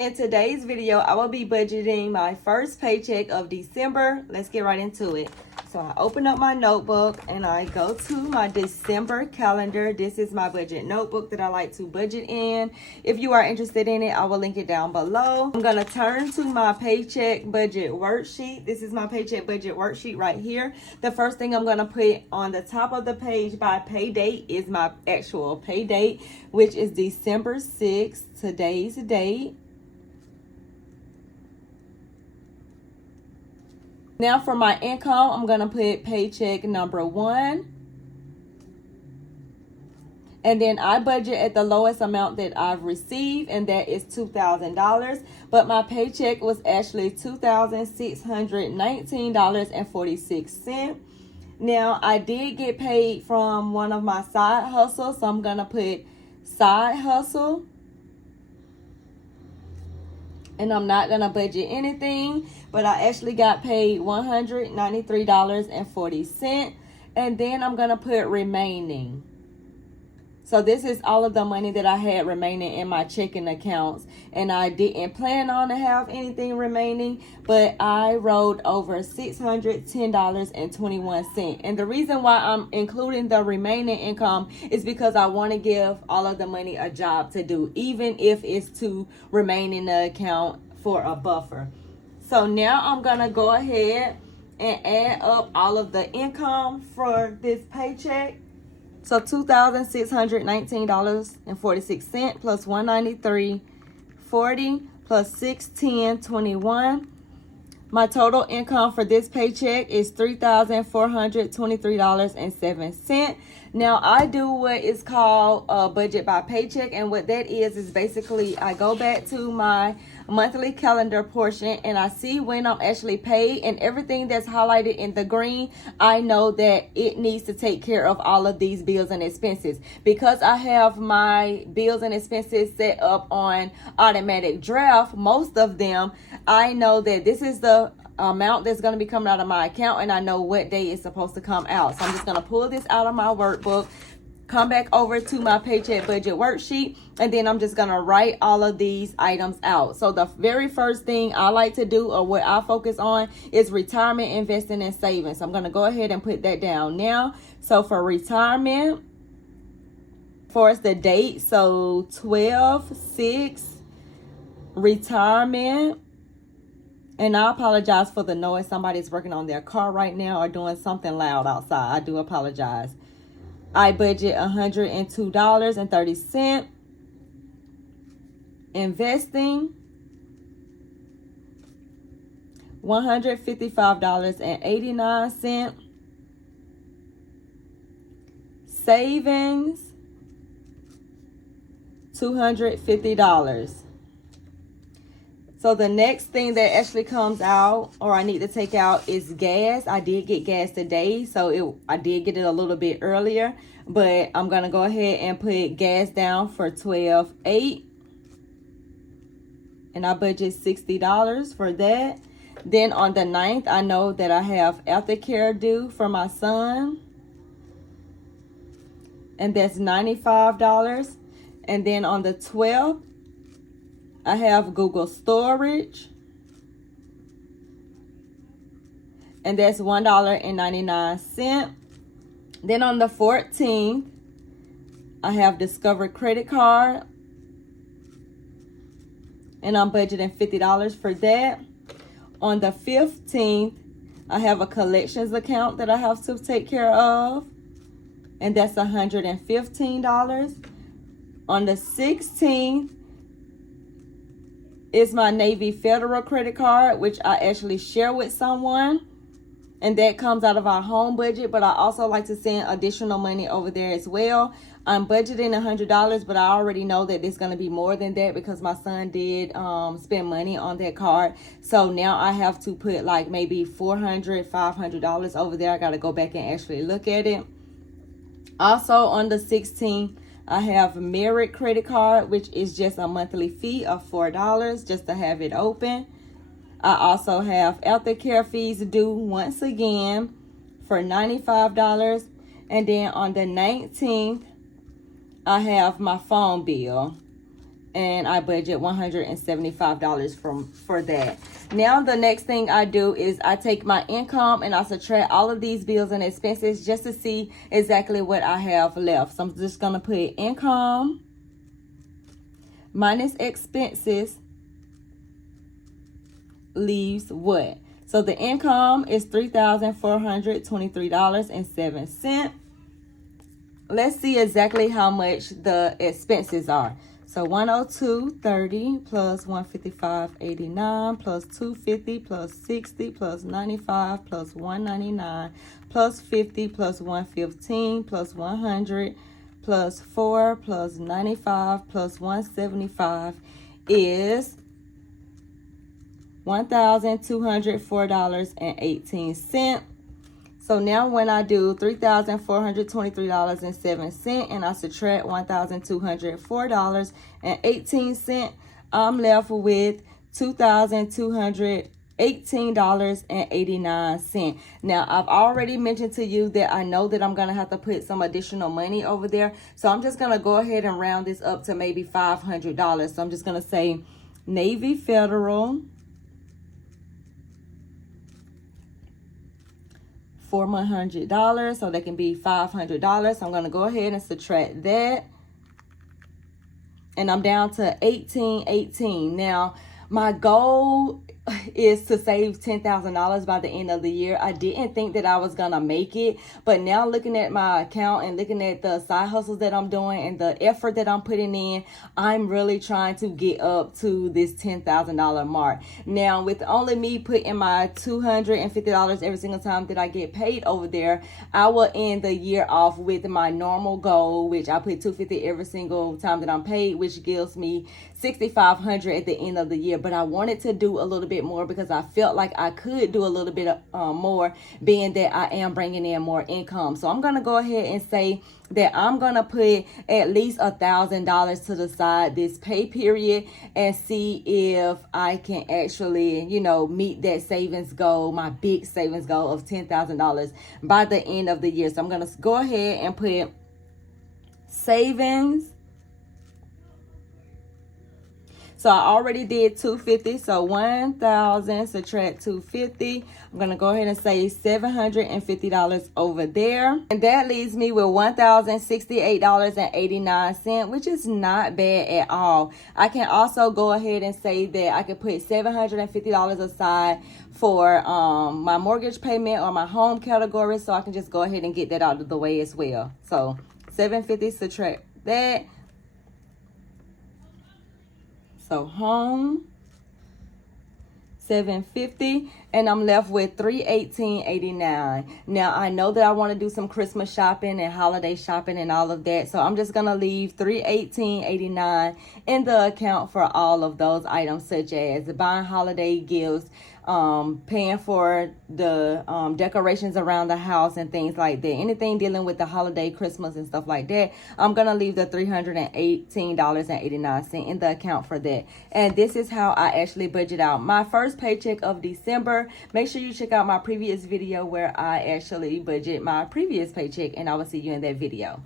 In today's video, I will be budgeting my first paycheck of December. Let's get right into it. So I open up my notebook and I go to my December calendar. This is my budget notebook that I like to budget in. If you are interested in it, I will link it down below. I'm going to turn to my paycheck budget worksheet. This is my paycheck budget worksheet right here. The first thing I'm going to put on the top of the page by pay date is my actual pay date, which is December 6th, today's date. Now for my income, I'm going to put paycheck number 1. And then I budget at the lowest amount that I've received, and that is $2,000. But my paycheck was actually $2,619.46. Now, I did get paid from one of my side hustles, so I'm going to put side hustle. And I'm not going to budget anything, but I actually got paid $193.40. And then I'm going to put remaining. So this is all of the money that I had remaining in my checking accounts. And I didn't plan on to have anything remaining, but I rolled over $610.21. And the reason why I'm including the remaining income is because I want to give all of the money a job to do, even if it's to remain in the account for a buffer. So now I'm going to go ahead and add up all of the income for this paycheck. So $2,619.46 plus $193.40 plus $610.21. My total income for this paycheck is $3,423.07. Now, I do what is called a budget by paycheck, and what that is basically I go back to my monthly calendar portion and I see when I'm actually paid, and everything that's highlighted in the green, I know that it needs to take care of all of these bills and expenses. Because I have my bills and expenses set up on automatic draft, most of them, I know that this is the amount that's going to be coming out of my account, and I know what day it's supposed to come out. So I'm just going to pull this out of my workbook, come back over to my paycheck budget worksheet, and then I'm just going to write all of these items out. So the very first thing I like to do, or what I focus on, is retirement, investing, and savings. So I'm going to go ahead and put that down now. So for retirement, for the date, so 12/6 retirement. And I apologize for the noise. Somebody's working on their car right now or doing something loud outside. I do apologize. I budget $102.30. Investing, $155.89. Savings, $250. So the next thing that actually comes out, or I need to take out, is gas. I did get gas today, so I did get it a little bit earlier, but I'm going to go ahead and put gas down for $12.08. And I budget $60 for that. Then on the 9th, I know that I have aftercare due for my son, and that's $95. And then on the 12th, I have Google storage, and that's $1.99. Then on the 14th, I have Discover credit card, and I'm budgeting $50 for that. On the 15th, I have a collections account that I have to take care of, and that's $115. On the 16th, is my Navy Federal credit card, which I actually share with someone. And that comes out of our home budget, but I also like to send additional money over there as well. I'm budgeting $100, but I already know that it's going to be more than that because my son did spend money on that card. So now I have to put like maybe $400, $500 over there. I got to go back and actually look at it. Also on the 16th, I have Merit credit card, which is just a monthly fee of $4 just to have it open. I also have aftercare fees due once again for $95. And then on the 19th, I have my phone bill. and I budget $175 for that. Now the next thing I do is I take my income and I subtract all of these bills and expenses just to see exactly what I have left. So I'm just gonna put income minus expenses leaves what? So the income is $3,423.07. Let's see exactly how much the expenses are. So 102.30 plus 155.89 plus 250 plus 60 plus 95 plus 199 plus 50 plus 115 plus 100 plus 4 plus 95 plus 175 is $1,204.18. So now when I do $3,423.07 and I subtract $1,204.18, I'm left with $2,218.89. Now, I've already mentioned to you that I know that I'm going to have to put some additional money over there. So I'm just going to go ahead and round this up to maybe $500. So I'm just going to say Navy Federal $400, so that can be $500. So I'm going to go ahead and subtract that, and I'm down to $1,818. Now my goal is to save $10,000 by the end of the year. I didn't think that I was gonna make it, but now looking at my account and looking at the side hustles that I'm doing and the effort that I'm putting in, I'm really trying to get up to this $10,000 mark. Now, with only me putting my $250 every single time that I get paid over there, I will end the year off with my normal goal, which I put $250 every single time that I'm paid, which gives me $6,500 at the end of the year. But I wanted to do a little bit more because I felt like I could do a little bit more, being that I am bringing in more income. So I'm gonna go ahead and say that I'm gonna put at least $1,000 to the side this pay period and see if I can actually, meet that savings goal, my big savings goal of $10,000 by the end of the year. So I'm gonna go ahead and put savings. So I already did $250. So 1,000 subtract $250. I'm going to go ahead and say $750 over there. And that leaves me with $1,068.89, which is not bad at all. I can also go ahead and say that I can put $750 aside for my mortgage payment or my home category. So I can just go ahead and get that out of the way as well. So $750 subtract that. So home, $750, and I'm left with $318.89. Now I know that I want to do some Christmas shopping and holiday shopping and all of that, so I'm just gonna leave $318.89 in the account for all of those items, such as buying holiday gifts, paying for the decorations around the house and things like that. Anything dealing with the holiday, Christmas and stuff like that, I'm gonna leave the $318.89 in the account for that. And this is how I actually budget out my first paycheck of December. Make sure you check out my previous video where I actually budget my previous paycheck, and I will see you in that video.